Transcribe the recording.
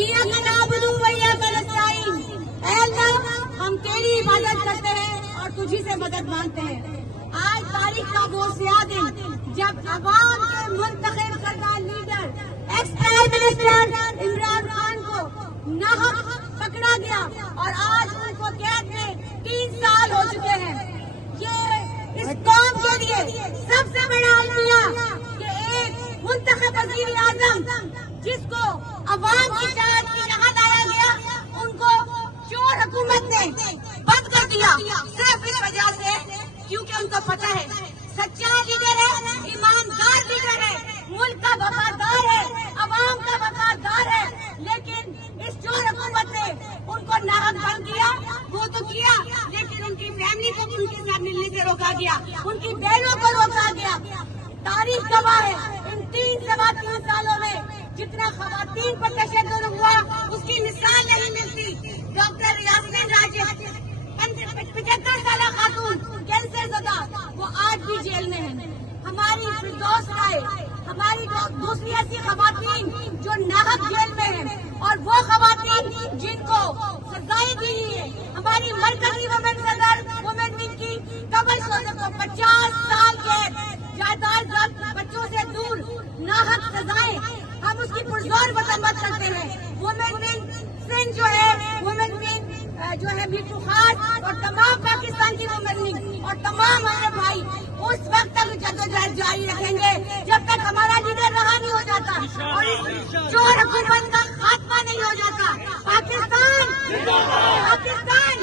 ایاک نعبد و ایاک نستعین، اے اللہ ہم تیری عبادت کرتے ہیں اور تجھی سے مدد مانگتے ہیں۔ آج تاریخ کا وہ سیاہ دن جب عوام کے منتخب کردہ leader ex prime minister Imran Khan کو ناحق پکڑا گیا اور آج ان کو قید میں 3 سال ہو چکے ہیں۔ یہ اس قوم کے لیے سب سے بڑا المیہ کہ ایک منتخب وزیر اعظم جس کو عوام کی چاہت کی جگہ لایا گیا، ان کو چور حکومت نے بند کر دیا، صرف اس وجہ سے کیونکہ ان کو پتہ ہے سچا لیڈر ہے، ایماندار لیڈر ہے، ملک کا وفادار ہے، عوام کا وفادار ہے، لیکن اس چور حکومت نے ان کو ناحق بند کیا۔ وہ تو کیا لیکن ان کی فیملی کو بھی ان کے ساتھ ملنے سے روکا گیا، ان کی بہنوں کو روکا گیا۔ تاریخ گواہ ہے ان 3 سالوں میں جتنا خواتین پر تشدد ہوا اس کی مثال نہیں ملتی۔ ڈاکٹر یاسمین راجد 75 سالہ خاتون کینسر زدہ، وہ آج بھی جیل میں ہیں۔ ہماری فردوس رائے، ہماری دوسری ایسی خواتین جو ناحق جیل میں ہیں، اور وہ خواتین جن کو سزائیں دی ہیں، ہماری مرکزی وومن صدر وومن ونگ کی کمل سوزے کو 50 سال قید، جائیداد ضبط، بچوں سے دور، ناحق سزائیں، ہم اس کی پرزور مذمت کرتے ہیں۔ وومن ونگ سندھ جو ہے، وومن ونگ جو ہے میٹھو خان اور تمام پاکستان کی وومن ونگ اور تمام ہمارے بھائی اس وقت تک جدوجہد جاری رکھیں گے جب تک ہمارا لیڈر رہا نہیں ہو جاتا اور اس چور حکومت کا خاتمہ نہیں ہو جاتا۔ پاکستان، پاکستان